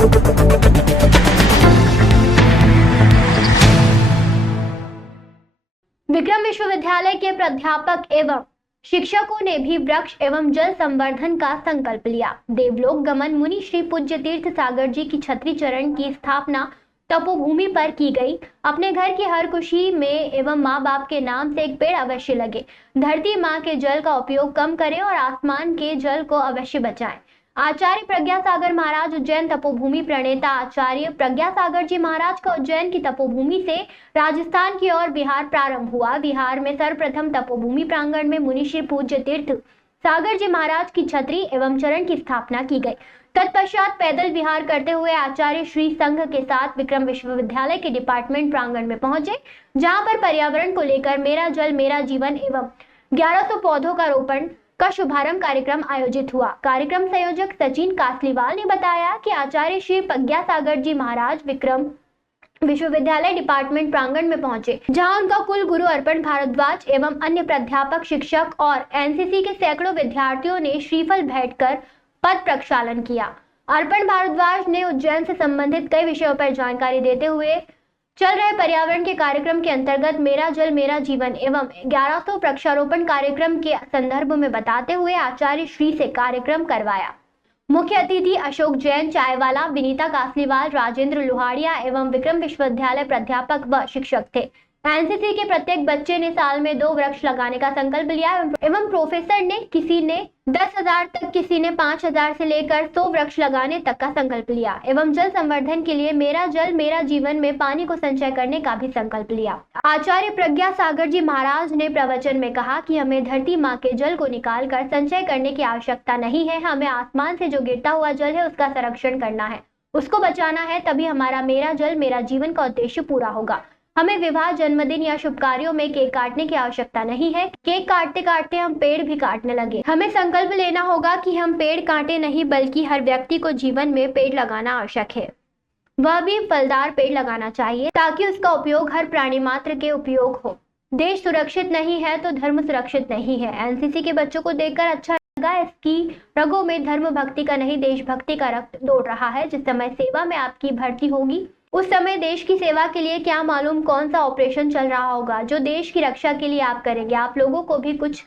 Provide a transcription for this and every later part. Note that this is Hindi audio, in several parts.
विक्रम विश्वविद्यालय के प्राध्यापक एवं शिक्षकों ने भी वृक्ष एवं जल संवर्धन का संकल्प लिया। देवलोक गमन मुनि श्री पूज्य तीर्थ सागर जी की छत्री चरण की स्थापना तपोभूमि पर की गई। अपने घर की हर खुशी में एवं माँ बाप के नाम से एक पेड़ अवश्य लगे। धरती माँ के जल का उपयोग कम करें और आसमान के जल को अवश्य बचाएं। आचार्य प्रज्ञा सागर महाराज उज्जैन तपोभूमि प्रणेता आचार्य प्रज्ञा सागर जी महाराज का उज्जैन की तपोभूमि से राजस्थान की ओर विहार प्रारंभ हुआ। विहार में सर्वप्रथम तपोभूमि प्रांगण में मुनि श्री पूज्य तीर्थ सागर जी महाराज की छत्री एवं चरण की स्थापना की गई। तत्पश्चात पैदल विहार करते हुए आचार्य श्री संघ के साथ विक्रम विश्वविद्यालय के डिपार्टमेंट प्रांगण में पहुंचे, जहां पर पर्यावरण को लेकर मेरा जल मेरा जीवन एवं 1100 पौधों का रोपण का शुभारंभ कार्यक्रम आयोजित हुआ। कार्यक्रम संयोजक सचिन कासलीवाल ने बताया कि आचार्य श्री प्रज्ञा सागर जी महाराज विक्रम विश्वविद्यालय डिपार्टमेंट प्रांगण में पहुंचे, जहां उनका कुल गुरु अर्पण भारद्वाज एवं अन्य प्राध्यापक शिक्षक और एनसीसी के सैकड़ों विद्यार्थियों ने श्रीफल भेंट कर पद प्रक्षालन किया। अर्पण भारद्वाज ने उज्जैन से संबंधित कई विषयों पर जानकारी देते हुए चल रहे पर्यावरण के कार्यक्रम के अंतर्गत मेरा जल मेरा जीवन एवं 1100 वृक्षारोपण कार्यक्रम के संदर्भ में बताते हुए आचार्य श्री से कार्यक्रम करवाया। मुख्य अतिथि अशोक जैन, चायवाला, विनीता कासलीवाल, राजेंद्र लोहाड़िया एवं विक्रम विश्वविद्यालय प्राध्यापक व शिक्षक थे। एनसीसी के प्रत्येक बच्चे ने साल में 2 वृक्ष लगाने का संकल्प लिया एवं प्रोफेसर ने किसी ने 10,000 तक, किसी ने 5,000 से लेकर 100 वृक्ष लगाने तक का संकल्प लिया एवं जल संवर्धन के लिए मेरा जल मेरा जीवन में पानी को संचय करने का भी संकल्प लिया। आचार्य प्रज्ञा सागर जी महाराज ने प्रवचन में कहा कि हमें धरती माँ के जल को निकाल कर संचय करने की आवश्यकता नहीं है। हमें आसमान से जो गिरता हुआ जल है उसका संरक्षण करना है, उसको बचाना है, तभी हमारा मेरा जल मेरा जीवन का उद्देश्य पूरा होगा। हमें विवाह, जन्मदिन या शुभ कार्यों में केक काटने की आवश्यकता नहीं है। केक काटते काटते हम पेड़ भी काटने लगे। हमें संकल्प लेना होगा कि हम पेड़ काटे नहीं, बल्कि हर व्यक्ति को जीवन में पेड़ लगाना आवश्यक है। वह भी फलदार पेड़ लगाना चाहिए ताकि उसका उपयोग हर प्राणी मात्र के उपयोग हो। देश सुरक्षित नहीं है तो धर्म सुरक्षित नहीं है। एनसीसी के बच्चों को देखकर अच्छा लगा। इसकी रगों में धर्म भक्ति का नहीं देशभक्ति का रक्त दौड़ रहा है। जिस समय सेवा में आपकी भर्ती होगी उस समय देश की सेवा के लिए क्या मालूम कौन सा ऑपरेशन चल रहा होगा जो देश की रक्षा के लिए आप करेंगे। आप लोगों को भी कुछ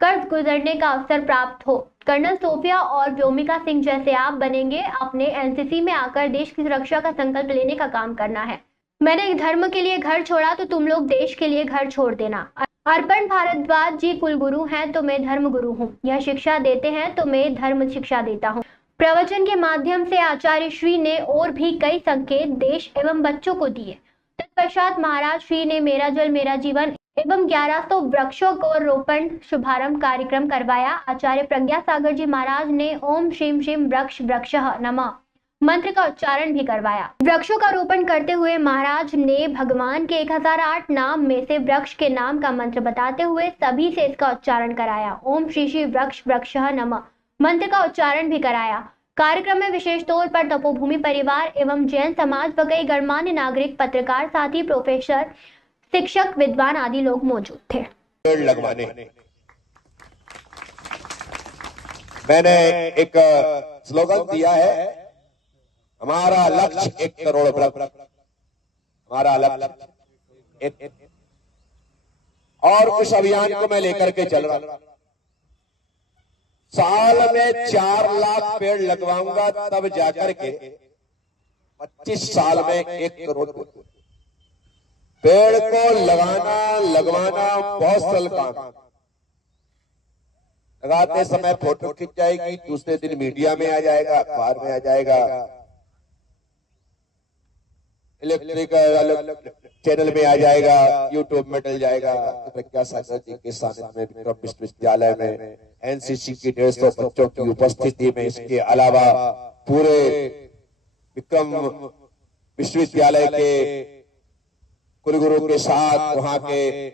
कर गुजरने का अवसर प्राप्त हो। कर्नल सोफिया और व्योमिका सिंह जैसे आप बनेंगे। अपने एनसीसी में आकर देश की सुरक्षा का संकल्प लेने का काम करना है। मैंने धर्म के लिए घर छोड़ा तो तुम लोग देश के लिए घर छोड़ देना। अर्पण भारद्वाज जी कुलगुरु हैं तो मैं धर्म गुरु हूँ। यह शिक्षा देते हैं तो मैं धर्म शिक्षा देता हूँ। प्रवचन के माध्यम से आचार्य श्री ने और भी कई संकेत देश एवं बच्चों को दिए। तत्पश्चात महाराज श्री ने मेरा जल मेरा जीवन एवं 1100 वृक्षों को रोपण शुभारंभ कार्यक्रम करवाया। आचार्य प्रज्ञा सागर जी महाराज ने ओम श्रीम श्रीम वृक्ष वृक्षः नमः मंत्र का उच्चारण भी करवाया। वृक्षों का रोपण करते हुए महाराज ने भगवान के 1008 नाम में से वृक्ष के नाम का मंत्र बताते हुए सभी से इसका उच्चारण कराया। ओम श्री श्री वृक्ष वृक्षः नमः मंत्र का उच्चारण भी कराया। कार्यक्रम में विशेष तौर पर तपोभूमि परिवार एवं जैन समाज व कई गणमान्य नागरिक, पत्रकार, साथी, प्रोफेसर, शिक्षक, विद्वान आदि लोग मौजूद थे। पेड़ लगवाने मैंने एक स्लोगन दिया है, हमारा लक्ष्य 1 करोड़ वृक्ष, हमारा लक्ष्य और उस अभियान को मैं लेकर के चल रहा हूं। साल में 4 लाख पेड़ लगवाऊंगा तब जाकर के 25 साल में 1 करोड़ पेड़ को लगवाना बहुत सरल काम। लगाते समय फोटो खिंच जाएगी, दूसरे दिन मीडिया में आ जाएगा, अखबार में आ जाएगा, इलेक्ट्रिक चैनल में आ जाएगा, यूट्यूब में डल जाएगा। प्रज्ञा सागर जी के सानिध्य में विक्रम विश्वविद्यालय में एनसीसी की 150 बच्चों की उपस्थिति में, इसके अलावा पूरे विक्रम विश्वविद्यालय के कुलगुरु के साथ वहां के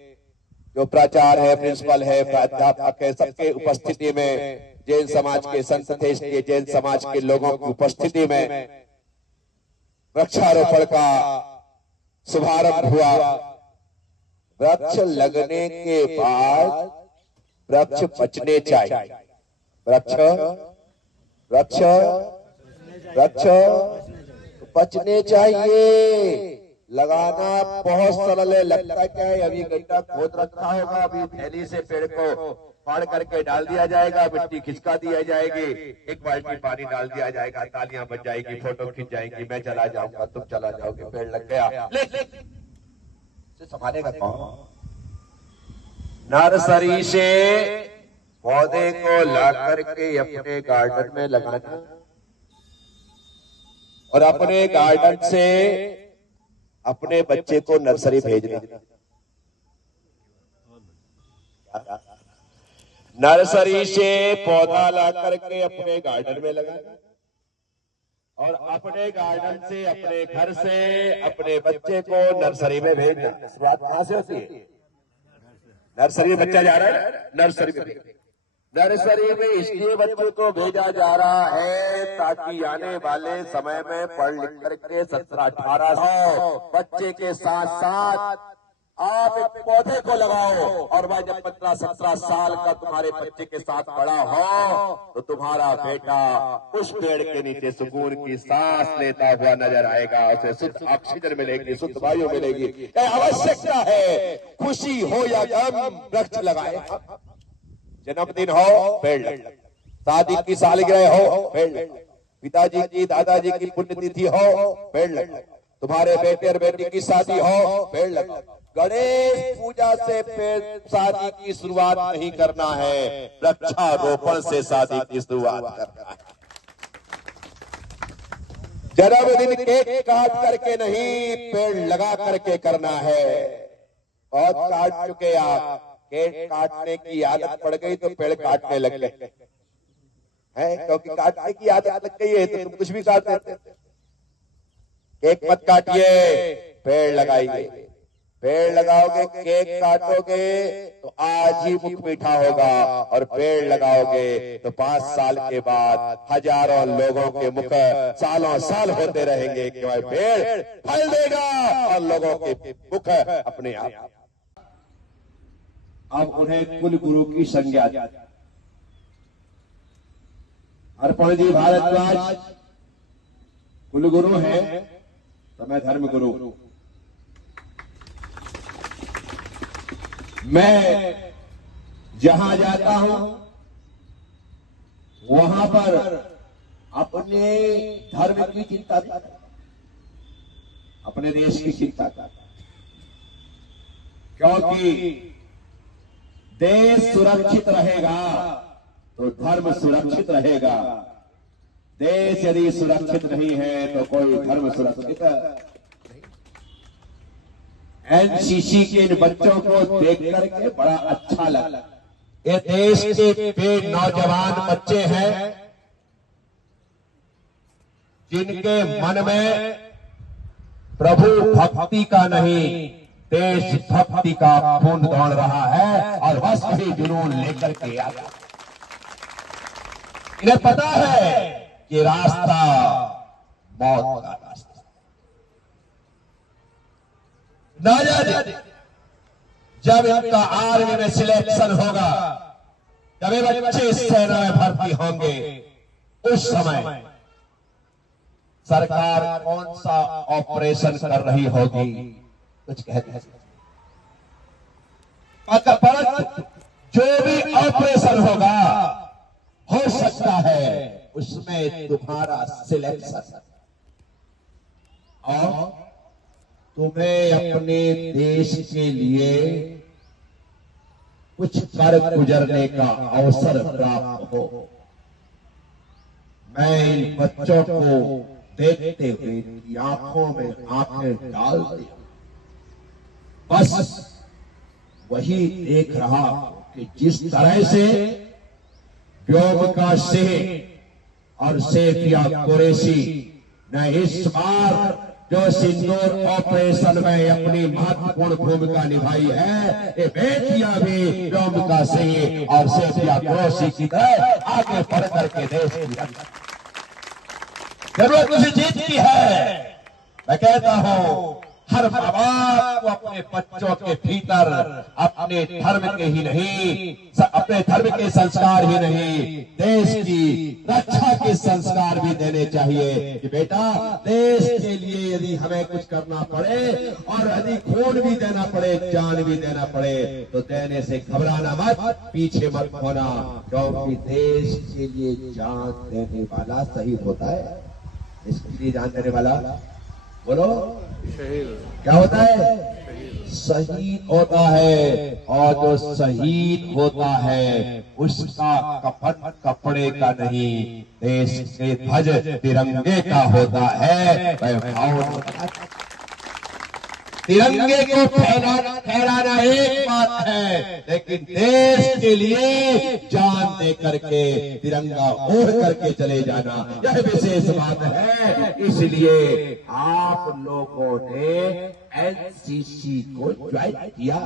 जो प्राचार्य है, प्रिंसिपल है, प्राध्यापक है, सबके उपस्थिति में जैन समाज के संत थे, इसलिए जैन समाज के लोगों की उपस्थिति में वृक्षारोपण का शुभारंभ हुआ। वृक्ष लगने के बाद वृक्ष बचने वृक्ष वृक्ष वृक्ष बचने चाहिए। लगाना बहुत सरल है, लगता क्या है अभी गड्ढा खोद रखा होगा, अभी थैली से पेड़ को फाड़ करके डाल दिया जाएगा, मिट्टी खिसका दी जाएगी, एक बाल्टी पानी डाल दिया जाएगा, तालियां बज जाएगी, फोटो खिंच जाएंगी, मैं चला जाऊंगा, तुम चला जाओगे, पेड़ लग गया। लेकिन संभालेगा कौन? नर्सरी से पौधे को ला करके अपने गार्डन में लगाना और अपने गार्डन से अपने बच्चे को नर्सरी भेजना। नर्सरी से पौधा ला करके अपने गार्डन में लगाना और अपने गार्डन से, अपने घर से अपने बच्चे को नर्सरी में भेजना। शुरुआत कहां से होती है? नर्सरी में बच्चा जा रहा है, नर्सरी में इसलिए बच्चों को भेजा जा रहा है ताकि आने वाले समय में पढ़ लिख करके 17-18 बच्चे के साथ साथ आप एक पौधे को लगाओ और भाई जब 15-17 साल का तुम्हारे बच्चे के साथ बड़ा हो तो तुम्हारा बेटा उस पेड़ के नीचे सुकून की सांस लेता हुआ नजर आएगा, उसे शुद्ध ऑक्सीजन मिलेगी, शुद्ध वायु मिलेगी। आवश्यकता है, खुशी हो या गम वृक्ष लगाए। जन्मदिन हो पेड़ लगाए, शादी की सालगिरह हो पेड़ लगाए, पिताजी की दादाजी की पुण्यतिथि हो पेड़ लगाए, तुम्हारे बेटे और बेटी की शादी हो पेड़ लगाए। गणेश पूजा से पेड़ शादी की शुरुआत नहीं करना है, वृक्षारोपण से शादी की शुरुआत करना है। जन्मदिन केक काट करके नहीं, पेड़ लगा करके करना है। बहुत काट चुके आप, केक काटने की आदत पड़ गई तो पेड़ काटने लग गए हैं, क्योंकि काटने की आदत लग गई है तो तुम कुछ भी काट देते। केक मत काटिए, पेड़ लगाइए। पेड़ लगाओगे, केक काटोगे तो आज ही मुख मीठा होगा और पेड़ लगाओगे तो 5 साल के बाद हजारों लोगों के मुख सालों साल होते रहेंगे कि भाई पेड़ फल देगा और लोगों के मुख अपने आप। अब उन्हें कुल गुरु की संज्ञा। अर्पण जी भारद्वाज कुल गुरु है तो मैं धर्म गुरु। मैं जहां जाता हूं वहां पर अपने धर्म की चिंता करता, अपने देश की चिंता करता, क्योंकि देश सुरक्षित रहेगा तो धर्म सुरक्षित रहेगा। देश यदि सुरक्षित नहीं है तो कोई धर्म सुरक्षित नहीं। एनसीसी के इन बच्चों को देख करके बड़ा अच्छा लगा। ये देश के वे नौजवान बच्चे हैं जिनके मन में प्रभु भक्ति का नहीं, देश भक्ति का खून दौड़ रहा है और बस वही जुनून लेकर के आया। इन्हें पता है कि रास्ता मौत का रास्ता। ना जाने जब इनका आर्मी में सिलेक्शन होगा, जब ये बच्चे सेना में भर्ती होंगे, उस समय सरकार कौन सा ऑपरेशन कर रही होगी कुछ कहते हैं। परंतु जो भी ऑपरेशन होगा हो सकता है उसमें तुम्हारा सिलेक्शन और तुम्हें अपने देश के लिए कुछ कर गुजरने का अवसर प्राप्त हो। मैं इन बच्चों को देखते हुए आंखों में आंखें डाल दी, बस वही देख रहा कि जिस तरह से व्योम का सिंह और सेफिया कुरैशी ने इस बार जो सिंदूर ऑपरेशन में अपनी महत्वपूर्ण भूमिका निभाई है, ये बेटियां भी व्योम का सिंह और सेफिया कुरैशी की तरह आगे बढ़ करके देश की रक्षा। जरूरत किसी जीत की है। मैं कहता हूं हर माँ बाप को अपने बच्चों के भीतर अपने धर्म के ही नहीं, अपने धर्म के संस्कार ही नहीं, देश की रक्षा के संस्कार भी देने चाहिए कि बेटा देश के लिए यदि हमें कुछ करना पड़े और यदि खून भी देना पड़े, जान भी देना पड़े, तो देने से घबराना मत, पीछे मत होना, क्योंकि देश के लिए जान देने वाला शहीद होता है। इसके लिए जान देने वाला बोलो क्या होता है? शहीद होता है। और जो शहीद होता है उसका कफन कपड़े का नहीं, देश के ध्वज तिरंगे का होता है। तिरंगे को फहराना एक बात है, लेकिन देश के लिए जान दे करके तिरंगा ओढ़ करके चले जाना यह विशेष बात है। इसलिए आप लोगों ने एनसीसी को ज्वाइन किया।